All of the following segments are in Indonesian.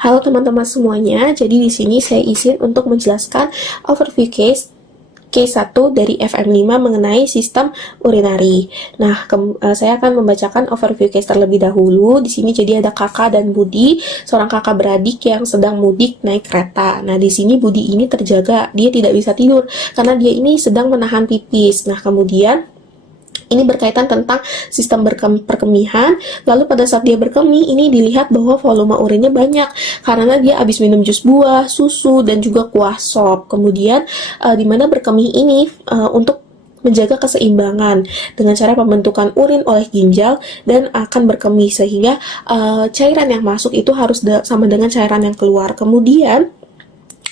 Halo teman-teman semuanya, jadi di sini saya izin untuk menjelaskan overview case 1 dari FM5 mengenai sistem urinari. Nah, saya akan membacakan overview case terlebih dahulu. Di sini jadi ada kakak dan Budi, seorang kakak beradik yang sedang mudik naik kereta. Nah, di sini Budi ini terjaga, dia tidak bisa tidur karena dia ini sedang menahan pipis. Nah, kemudian ini berkaitan tentang sistem perkemihan. Lalu pada saat dia berkemih, ini dilihat bahwa volume urinnya banyak karena dia habis minum jus buah, susu, dan juga kuah sop. Kemudian di mana berkemih ini untuk menjaga keseimbangan dengan cara pembentukan urin oleh ginjal dan akan berkemih sehingga cairan yang masuk itu harus sama dengan cairan yang keluar. Kemudian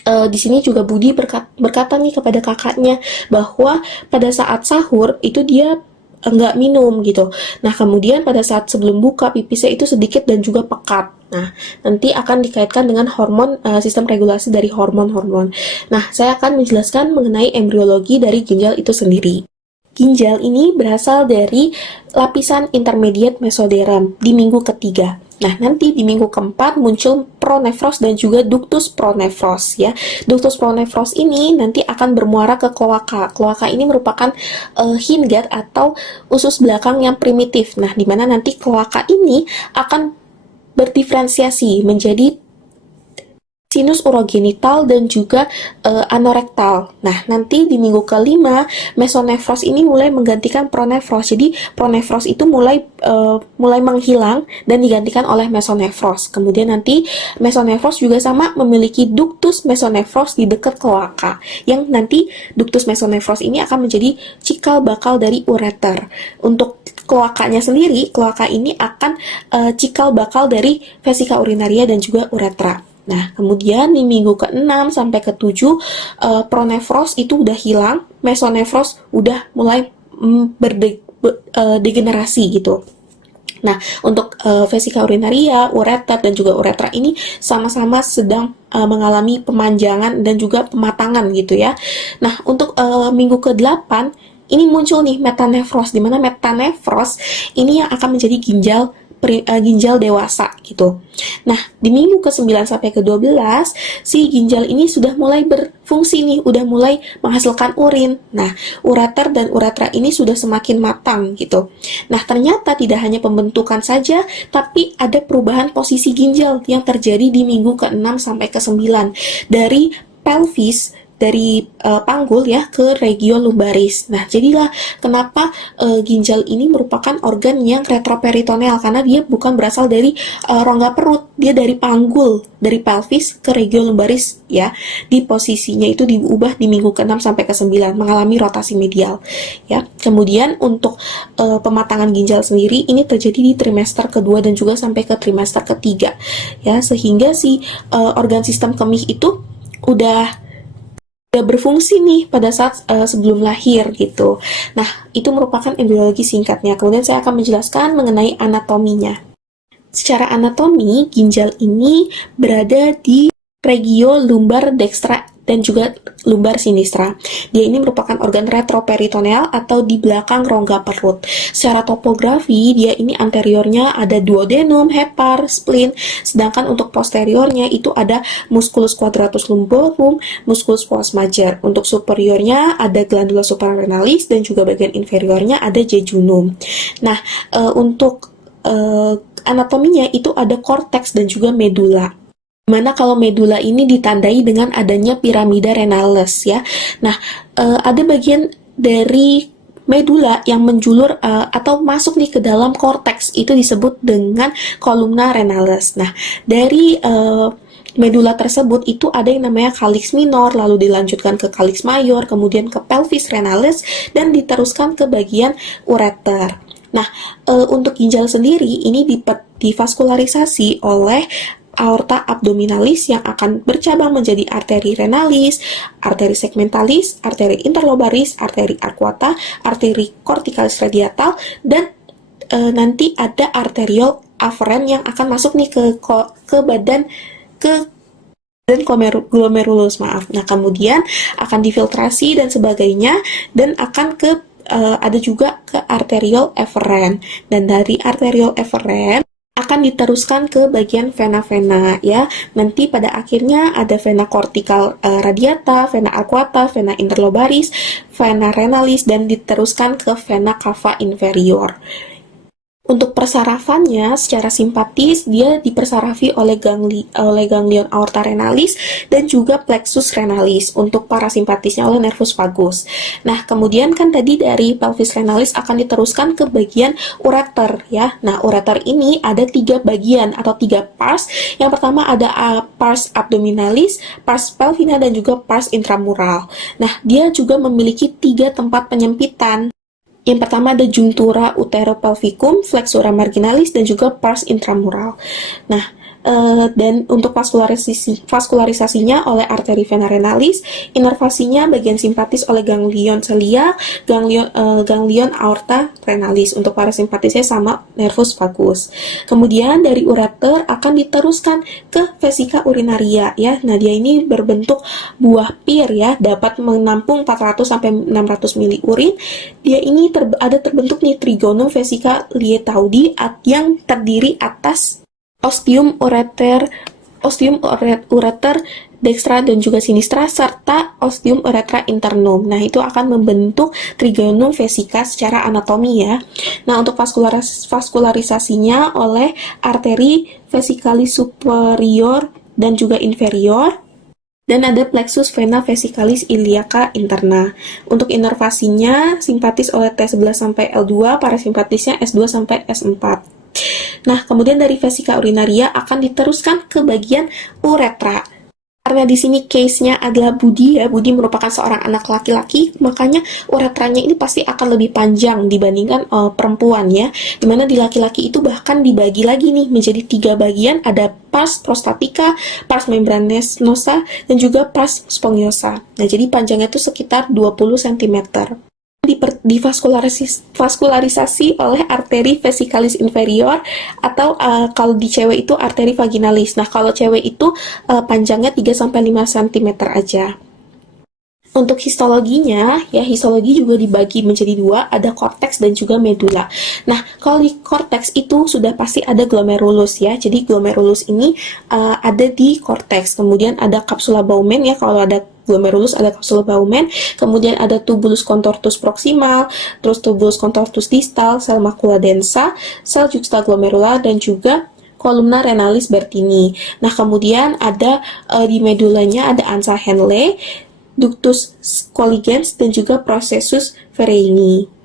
di sini juga Budi berkata nih kepada kakaknya bahwa pada saat sahur itu dia enggak minum gitu. Nah, kemudian pada saat sebelum buka pipisnya itu sedikit dan juga pekat. Nah, nanti akan dikaitkan dengan hormon, sistem regulasi dari hormon-hormon. Nah, saya akan menjelaskan mengenai embriologi dari ginjal itu sendiri. Ginjal ini berasal dari lapisan intermediate mesoderm di minggu ketiga. Nah, nanti di minggu keempat muncul pronefros dan juga ductus pronefros ya. Ductus pronefros ini nanti akan bermuara ke kloaka. Kloaka ini merupakan hindgut atau usus belakang yang primitif. Nah, di mana nanti kloaka ini akan berdiferensiasi menjadi sinus urogenital dan juga anorektal. Nah, nanti di minggu kelima, mesonefros ini mulai menggantikan pronefros. Jadi, pronefros itu mulai menghilang dan digantikan oleh mesonefros. Kemudian nanti mesonefros juga sama memiliki ductus mesonefros di dekat kloaka. Yang nanti ductus mesonefros ini akan menjadi cikal bakal dari ureter. Untuk kloakanya sendiri, kloaka ini akan cikal bakal dari vesika urinaria dan juga uretra. Nah, kemudian di minggu ke-6 sampai ke-7, pronefros itu udah hilang, mesonefros udah mulai degenerasi gitu. Nah, untuk vesika urinaria, ureter, dan juga uretra ini sama-sama sedang mengalami pemanjangan dan juga pematangan gitu ya. Nah, untuk minggu ke-8, ini muncul nih metanefros, di mana metanefros ini yang akan menjadi ginjal dewasa gitu. Nah, di minggu ke-9 sampai ke-12, si ginjal ini sudah mulai berfungsi nih, udah mulai menghasilkan urin. Nah, ureter dan uretra ini sudah semakin matang gitu. Nah, ternyata tidak hanya pembentukan saja, tapi ada perubahan posisi ginjal yang terjadi di minggu ke-6 sampai ke-9 dari pelvis, dari panggul ya ke regio lumbaris. Nah, jadilah kenapa ginjal ini merupakan organ yang retroperitoneal karena dia bukan berasal dari rongga perut, dia dari panggul, dari pelvis ke regio lumbaris ya. Di posisinya itu diubah di minggu ke-6 sampai ke-9 mengalami rotasi medial ya. Kemudian untuk pematangan ginjal sendiri ini terjadi di trimester kedua dan juga sampai ke trimester ketiga ya, sehingga si organ sistem kemih itu udah berfungsi nih pada saat sebelum lahir gitu. Nah, itu merupakan embriologi singkatnya. Kemudian saya akan menjelaskan mengenai anatominya. Secara anatomi, ginjal ini berada di regio lumbar dextra dan juga lumbar sinistra. Dia ini merupakan organ retroperitoneal atau di belakang rongga perut. Secara topografi, dia ini anteriornya ada duodenum, hepar, spleen, sedangkan untuk posteriornya itu ada musculus quadratus lumborum, musculus pons major. Untuk superiornya ada glandula suprarenalis dan juga bagian inferiornya ada jejunum. Nah, untuk anatominya itu ada korteks dan juga medula. Mana kalau medula ini ditandai dengan adanya piramida renalis ya. Nah, ada bagian dari medula yang menjulur atau masuk nih ke dalam korteks, itu disebut dengan columna renalis. Nah, dari medula tersebut itu ada yang namanya calyx minor, lalu dilanjutkan ke calyx mayor, kemudian ke pelvis renalis, dan diteruskan ke bagian ureter. Nah, untuk ginjal sendiri ini divaskularisasi oleh aorta abdominalis yang akan bercabang menjadi arteri renalis, arteri segmentalis, arteri interlobaris, arteri arcuata, arteri corticalis radiatal, dan nanti ada arteriol afferent yang akan masuk nih ke badan glomerulus, maaf. Nah, kemudian akan difiltrasi dan sebagainya, dan akan ada juga ke arteriol efferent. Dan dari arteriol efferent akan diteruskan ke bagian vena-vena ya. Nanti pada akhirnya ada vena cortical radiata, vena arcuata, vena interlobaris, vena renalis, dan diteruskan ke vena cava inferior. Untuk persarafannya, secara simpatis, dia dipersarafi oleh ganglion aorta renalis dan juga plexus renalis. Untuk parasimpatisnya oleh nervus vagus. Nah, kemudian kan tadi dari pelvis renalis akan diteruskan ke bagian ureter ya. Nah, ureter ini ada 3 bagian atau 3 pars. Yang pertama ada pars abdominalis, pars pelvina, dan juga pars intramural. Nah, dia juga memiliki 3 tempat penyempitan. Yang pertama ada junctura uteropelvicum, flexura marginalis, dan juga pars intramural. Nah, dan untuk vaskularisasinya oleh arteri vena renalis, inervasinya bagian simpatis oleh ganglion celiac, ganglion aorta renalis. Untuk parasimpatisnya sama nervus vagus. Kemudian dari ureter akan diteruskan ke vesika urinaria ya. Nah, dia ini berbentuk buah pir ya, dapat menampung 400 sampai 600 mili urin. Dia ini terbentuk nih trigonum vesica lietaudi yang terdiri atas ostium ureter dextra dan juga sinistra serta ostium uretra internum. Nah, itu akan membentuk trigonum vesica secara anatomi ya. Nah, untuk vaskularisasinya oleh arteri vesikalis superior dan juga inferior, dan ada plexus vena vesicalis iliaca interna. Untuk inervasinya simpatis oleh T11 sampai L2, parasimpatisnya S2 sampai S4. Nah, kemudian dari vesika urinaria akan diteruskan ke bagian uretra. Karena di sini case-nya adalah Budi ya, Budi merupakan seorang anak laki-laki, makanya uretranya ini pasti akan lebih panjang dibandingkan perempuan ya. Dimana di laki-laki itu bahkan dibagi lagi nih menjadi 3 bagian, ada pars prostatica, pars membranosa, dan juga pars spongiosa. Nah, jadi panjangnya itu sekitar 20 cm. Divaskularisasi oleh arteri vesikalis inferior atau kalau di cewek itu arteri vaginalis. Nah, kalau cewek itu panjangnya 3-5 cm aja. Untuk histologinya, ya histologi juga dibagi menjadi 2, ada korteks dan juga medula. Nah, kalau di korteks itu sudah pasti ada glomerulus ya. Jadi glomerulus ini ada di korteks. Kemudian ada kapsula Bowman ya, kalau ada glomerulus ada kapsula Bowman. Kemudian ada tubulus contortus proximal, terus tubulus contortus distal, sel macula densa, sel juxtaglomerular, dan juga columna renalis Bertini. Nah, kemudian ada di medulanya ada ansa Henle, ductus colligens, dan juga processus Vereini.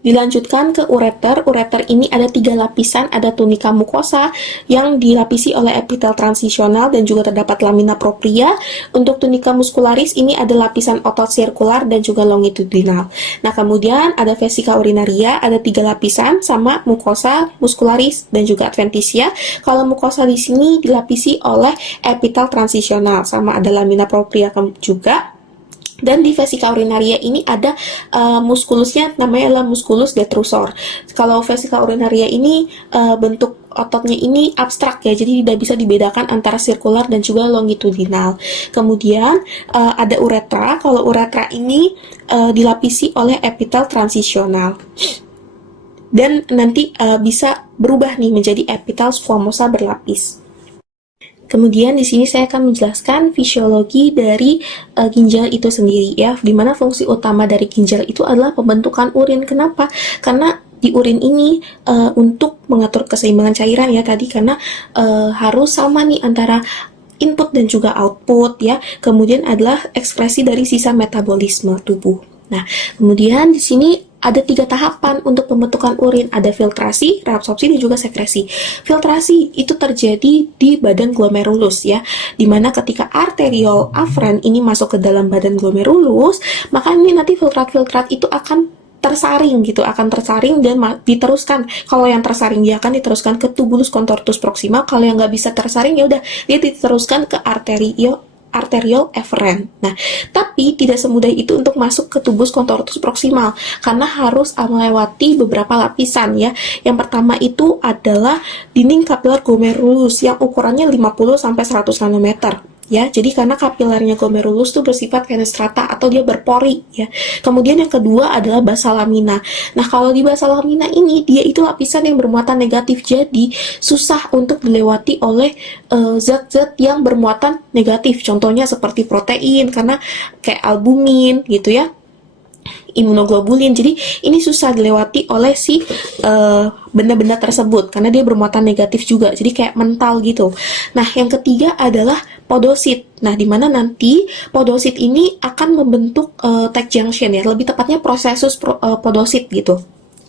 Dilanjutkan ke ureter. Ureter ini ada 3 lapisan, ada tunika mukosa yang dilapisi oleh epitel transisional dan juga terdapat lamina propria. Untuk tunika muscularis ini ada lapisan otot sirkular dan juga longitudinal. Nah, kemudian ada vesika urinaria, ada 3 lapisan sama mukosa muscularis dan juga adventitia. Kalau mukosa di sini dilapisi oleh epitel transisional sama ada lamina propria juga. Dan di vesika urinaria ini ada muskulusnya, namanya adalah musculus detrusor. Kalau vesika urinaria ini bentuk ototnya ini abstrak ya, jadi tidak bisa dibedakan antara sirkular dan juga longitudinal. Kemudian ada uretra. Kalau uretra ini dilapisi oleh epitel transisional. Dan nanti bisa berubah nih menjadi epitel squamosa berlapis. Kemudian di sini saya akan menjelaskan fisiologi dari ginjal itu sendiri ya, di mana fungsi utama dari ginjal itu adalah pembentukan urin. Kenapa? Karena di urin ini untuk mengatur keseimbangan cairan ya tadi, karena harus sama nih antara input dan juga output ya. Kemudian adalah ekspresi dari sisa metabolisme tubuh. Nah, kemudian di sini ada 3 tahapan untuk pembentukan urin, ada filtrasi, reabsorpsi, dan juga sekresi. Filtrasi itu terjadi di badan glomerulus ya, dimana ketika arteriol afren ini masuk ke dalam badan glomerulus, maka ini nanti filtrat-filtrat itu akan tersaring gitu, akan tersaring dan diteruskan. Kalau yang tersaring dia akan diteruskan ke tubulus contortus proximal, kalau yang nggak bisa tersaring ya udah dia diteruskan ke arteriol eferen. Nah, tapi tidak semudah itu untuk masuk ke tubus contortus proximal karena harus melewati beberapa lapisan ya. Yang pertama itu adalah dinding kapiler glomerulus yang ukurannya 50 sampai 100 nanometer. ya. Jadi karena kapilernya glomerulus tuh bersifat fenestrata atau dia berpori ya. Kemudian yang kedua adalah basa lamina. Nah, kalau di basa lamina ini dia itu lapisan yang bermuatan negatif. Jadi susah untuk dilewati oleh zat-zat yang bermuatan negatif. Contohnya seperti protein karena kayak albumin gitu ya, imunoglobulin. Jadi ini susah dilewati oleh si benda-benda tersebut karena dia bermuatan negatif juga. Jadi kayak mental gitu. Nah, yang ketiga adalah podosit. Nah, di mana nanti podosit ini akan membentuk tight junction ya. Lebih tepatnya prosesus podosit gitu.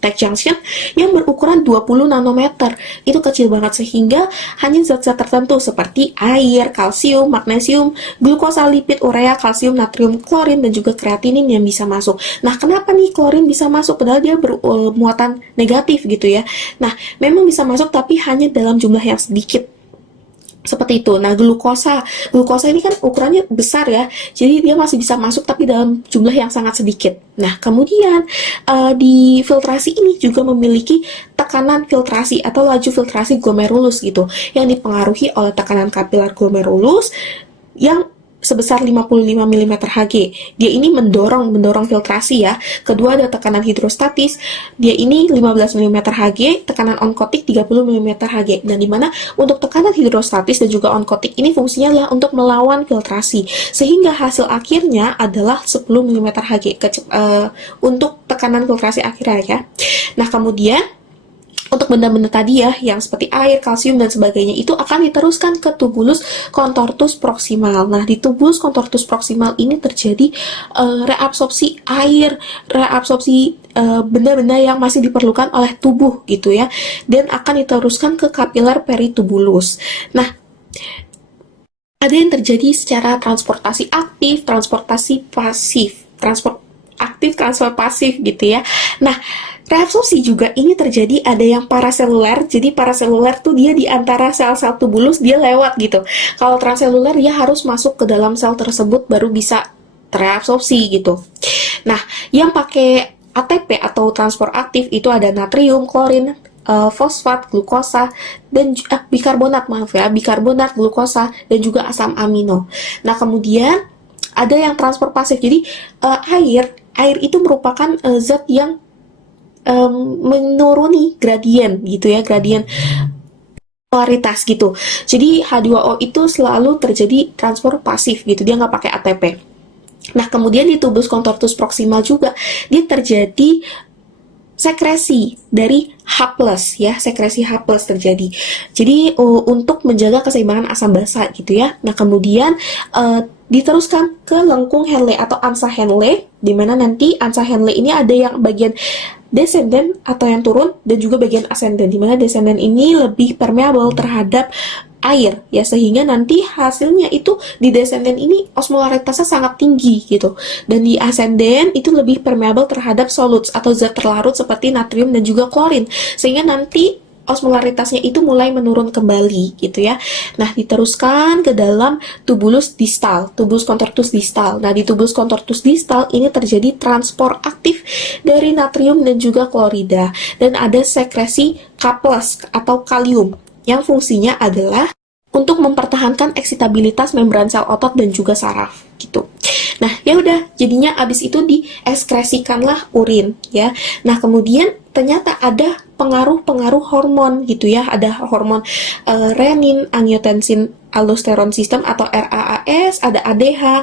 Tight junction yang berukuran 20 nanometer. Itu kecil banget sehingga hanya zat-zat tertentu seperti air, kalsium, magnesium, glukosa, lipid, urea, kalsium, natrium, klorin, dan juga kreatinin yang bisa masuk. Nah, kenapa nih klorin bisa masuk? Padahal dia bermuatan negatif gitu ya. Nah, memang bisa masuk tapi hanya dalam jumlah yang sedikit. Seperti itu. Nah, glukosa ini kan ukurannya besar ya, jadi dia masih bisa masuk tapi dalam jumlah yang sangat sedikit. Nah, kemudian di filtrasi ini juga memiliki tekanan filtrasi atau laju filtrasi glomerulus gitu, yang dipengaruhi oleh tekanan kapiler glomerulus yang sebesar 55 mm Hg. Dia ini mendorong filtrasi ya. Kedua ada tekanan hidrostatis. Dia ini 15 mm Hg, tekanan onkotik 30 mm Hg. Dan dimana untuk tekanan hidrostatis dan juga onkotik ini fungsinya adalah untuk melawan filtrasi. Sehingga hasil akhirnya adalah 10 mm Hg untuk tekanan filtrasi akhirnya ya. Nah, kemudian untuk benda-benda tadi ya, yang seperti air, kalsium, dan sebagainya, itu akan diteruskan ke tubulus contortus proximal. Nah, di tubulus contortus proximal ini terjadi reabsorpsi air, reabsorpsi benda-benda yang masih diperlukan oleh tubuh gitu ya, dan akan diteruskan ke kapiler peritubulus. Nah, ada yang terjadi secara transportasi aktif, transportasi pasif, transfer pasif gitu ya. Nah, reabsorpsi juga ini terjadi ada yang paraseluler. Jadi paraseluler tuh dia di antara sel-sel tubulus dia lewat gitu. Kalau transseluler dia harus masuk ke dalam sel tersebut baru bisa tereabsorpsi gitu. Nah, yang pakai ATP atau transport aktif itu ada natrium, klorin, fosfat, glukosa, dan bikarbonat, glukosa, dan juga asam amino. Nah, kemudian ada yang transport pasif. Jadi air itu merupakan zat yang menuruni gradien gitu ya, gradien polaritas gitu. Jadi H2O itu selalu terjadi transport pasif gitu, dia nggak pakai ATP. Nah, kemudian di tubus contortus proximal juga dia terjadi sekresi dari H+ ya, sekresi H+ terjadi. Jadi untuk menjaga keseimbangan asam basa gitu ya. Nah, kemudian diteruskan ke lengkung Henle atau ansa Henle, di mana nanti ansa Henle ini ada yang bagian descendant atau yang turun dan juga bagian ascendant, di mana descendant ini lebih permeable terhadap air ya, sehingga nanti hasilnya itu di descendant ini osmolaritasnya sangat tinggi gitu, dan di ascendant itu lebih permeable terhadap solutes atau zat terlarut seperti natrium dan juga klorin, sehingga nanti osmolaritasnya itu mulai menurun kembali gitu ya. Nah, diteruskan ke dalam tubulus distal, tubulus contortus distal. Nah, di tubulus contortus distal ini terjadi transport aktif dari natrium dan juga klorida, dan ada sekresi K+ atau kalium yang fungsinya adalah untuk mempertahankan eksitabilitas membran sel otot dan juga saraf gitu. Nah, ya udah, jadinya abis itu dieskresikanlah urin ya. Nah, kemudian ternyata ada pengaruh-pengaruh hormon gitu ya. Ada hormon renin, angiotensin aldosteron system atau RAAS, ada ADH,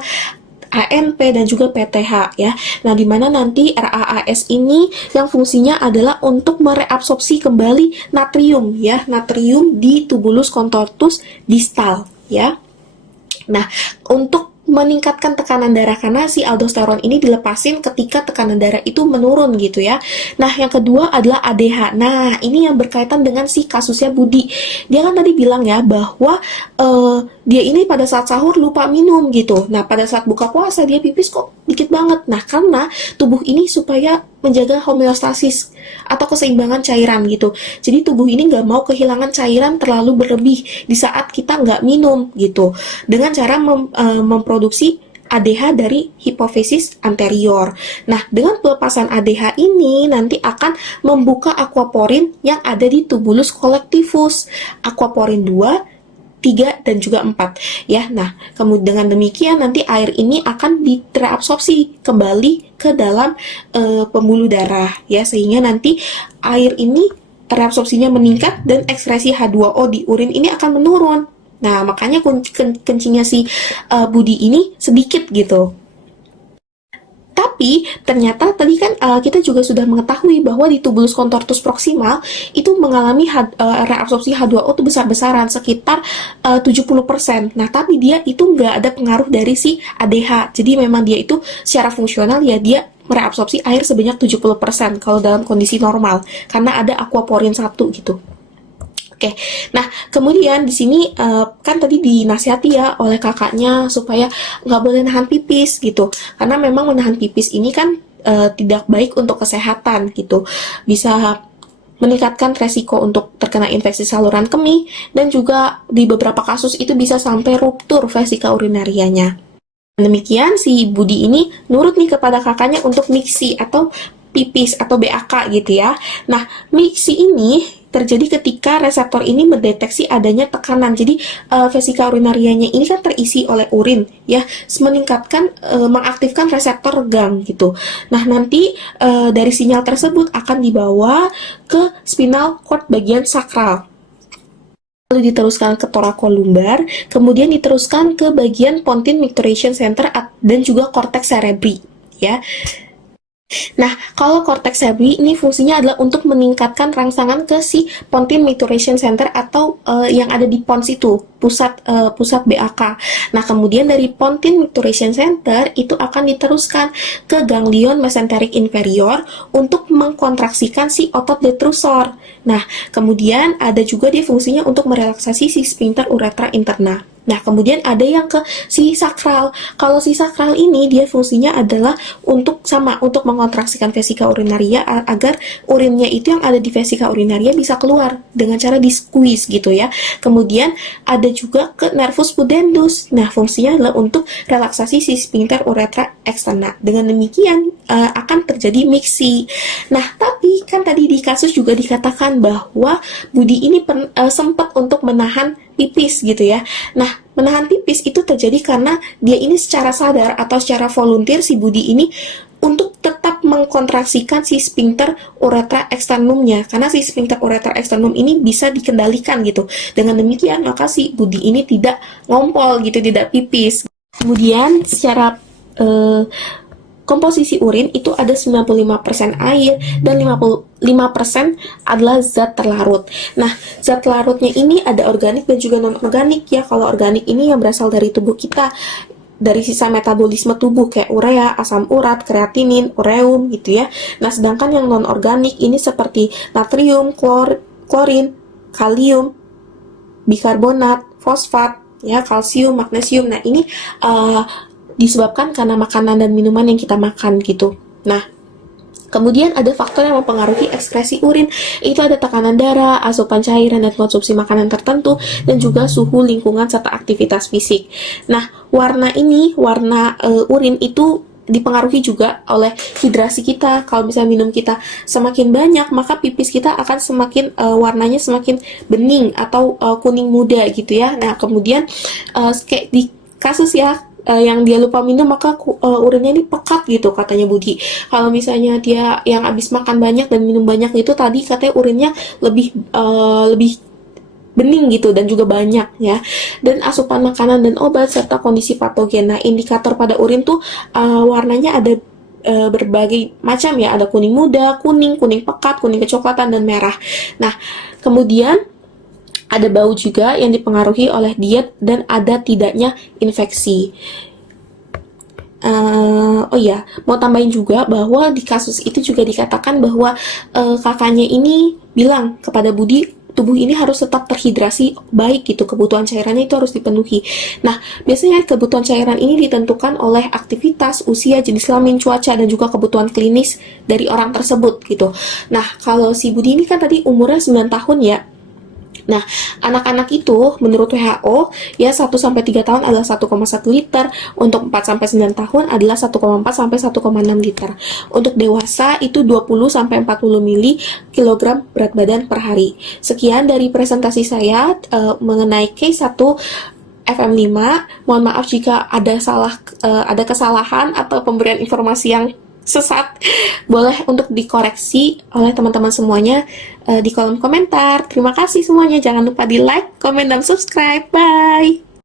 ANP, dan juga PTH ya. Nah, di mana nanti RAAS ini yang fungsinya adalah untuk mereabsorpsi kembali natrium ya, natrium di tubulus contortus distal ya. Nah, untuk meningkatkan tekanan darah karena si aldosteron ini dilepasin ketika tekanan darah itu menurun gitu ya. Nah, yang kedua adalah ADH. Nah, ini yang berkaitan dengan si kasusnya Budi. Dia kan tadi bilang ya bahwa dia ini pada saat sahur lupa minum gitu. Nah, pada saat buka puasa dia pipis kok dikit banget. Nah, karena tubuh ini supaya menjaga homeostasis atau keseimbangan cairan gitu. Jadi tubuh ini nggak mau kehilangan cairan terlalu berlebih di saat kita nggak minum gitu. Dengan cara memproduksi ADH dari hipofisis anterior. Nah, dengan pelepasan ADH ini nanti akan membuka aquaporin yang ada di tubulus collectivus. Aquaporin 2 3 dan juga 4 ya. Nah, kemudian dengan demikian nanti air ini akan terabsorpsi kembali ke dalam pembuluh darah ya, sehingga nanti air ini reabsorpsinya meningkat dan ekskresi H2O di urin ini akan menurun. Nah, makanya kencingnya si Budi ini sedikit gitu. Tapi ternyata tadi kan kita juga sudah mengetahui bahwa di tubulus contortus proximal itu mengalami reabsorpsi H2O itu besar-besaran sekitar 70%. Nah, tapi dia itu nggak ada pengaruh dari si ADH. Jadi memang dia itu secara fungsional ya dia mereabsorpsi air sebanyak 70% kalau dalam kondisi normal karena ada aquaporin 1 gitu. Oke, nah kemudian di sini kan tadi dinasihati ya oleh kakaknya supaya nggak boleh nahan pipis gitu, karena memang menahan pipis ini kan tidak baik untuk kesehatan gitu, bisa meningkatkan resiko untuk terkena infeksi saluran kemih dan juga di beberapa kasus itu bisa sampai ruptur vesika urinarianya. Demikian si Budi ini nurut nih kepada kakaknya untuk miksi atau pipis atau BAK gitu ya. Nah, miksi ini terjadi ketika reseptor ini mendeteksi adanya tekanan. Jadi vesika urinarianya ini kan terisi oleh urin ya, mengaktifkan reseptor GAM gitu. Nah, nanti dari sinyal tersebut akan dibawa ke spinal cord bagian sakral, lalu diteruskan ke thoracolumbar, kemudian diteruskan ke bagian pontine micturition center dan juga cortex cerebri ya. Nah, kalau cortex cerebri ini fungsinya adalah untuk meningkatkan rangsangan ke si pontine micturition center atau yang ada di pons itu, pusat BAK. Nah, kemudian dari pontine micturition center itu akan diteruskan ke ganglion mesenteric inferior untuk mengkontraksikan si otot detrusor. Nah, kemudian ada juga dia fungsinya untuk merelaksasi si sphincter uretra interna. Nah, kemudian ada yang ke si sakral. Kalau si sakral ini dia fungsinya adalah untuk mengontraksikan vesika urinaria agar urinnya itu yang ada di vesika urinaria bisa keluar dengan cara di squeeze gitu ya. Kemudian ada juga ke nervus pudendus. Nah, fungsinya adalah untuk relaksasi si sphincter uretra externa. Dengan demikian akan terjadi miksi. Nah, tapi kan tadi di kasus juga dikatakan bahwa Budi ini sempat untuk menahan pipis gitu ya. Nah, menahan pipis itu terjadi karena dia ini secara sadar atau secara volunteer si Budi ini untuk tetap mengkontraksikan si sphincter uretra externumnya, karena si sphincter uretra externum ini bisa dikendalikan gitu. Dengan demikian maka si Budi ini tidak ngompol gitu, tidak pipis. Kemudian secara komposisi urin itu ada 95% air dan 55% adalah zat terlarut. Nah, zat terlarutnya ini ada organik dan juga non-organik ya. Kalau organik ini yang berasal dari tubuh kita, dari sisa metabolisme tubuh kayak urea, asam urat, kreatinin, ureum gitu ya. Nah, sedangkan yang non-organik ini seperti natrium, klorin, kalium, bikarbonat, fosfat, ya, kalsium, magnesium. Nah, ini disebabkan karena makanan dan minuman yang kita makan gitu. Nah, kemudian ada faktor yang mempengaruhi ekskresi urin, itu ada tekanan darah, asupan cairan dan konsumsi makanan tertentu, dan juga suhu lingkungan serta aktivitas fisik. Nah, warna urin itu dipengaruhi juga oleh hidrasi kita. Kalau misalnya minum kita semakin banyak, maka pipis kita akan semakin warnanya semakin bening atau kuning muda gitu ya. Nah, kemudian kayak di kasus ya yang dia lupa minum, maka urinnya ini pekat gitu katanya Budi. Kalau misalnya dia yang habis makan banyak dan minum banyak itu tadi katanya urinnya lebih bening gitu dan juga banyak ya. Dan asupan makanan dan obat serta kondisi patogen. Nah, indikator pada urin tuh warnanya ada berbagai macam ya, ada kuning muda, kuning pekat, kuning kecoklatan dan merah. Nah, kemudian ada bau juga yang dipengaruhi oleh diet dan ada tidaknya infeksi. Mau tambahin juga bahwa di kasus itu juga dikatakan bahwa kakaknya ini bilang kepada Budi, tubuh ini harus tetap terhidrasi baik gitu, kebutuhan cairannya itu harus dipenuhi. Nah, biasanya kebutuhan cairan ini ditentukan oleh aktivitas, usia, jenis kelamin, cuaca, dan juga kebutuhan klinis dari orang tersebut gitu. Nah, kalau si Budi ini kan tadi umurnya 9 tahun ya. Nah, anak-anak itu menurut WHO ya 1 sampai 3 tahun adalah 1,1 liter, untuk 4 sampai 9 tahun adalah 1,4 sampai 1,6 liter. Untuk dewasa itu 20 sampai 40 mili kilogram berat badan per hari. Sekian dari presentasi saya mengenai case 1 FM5. Mohon maaf jika ada kesalahan atau pemberian informasi yang sesat, boleh untuk dikoreksi oleh teman-teman semuanya di kolom komentar. Terima kasih semuanya, jangan lupa di like, komen, dan subscribe. Bye!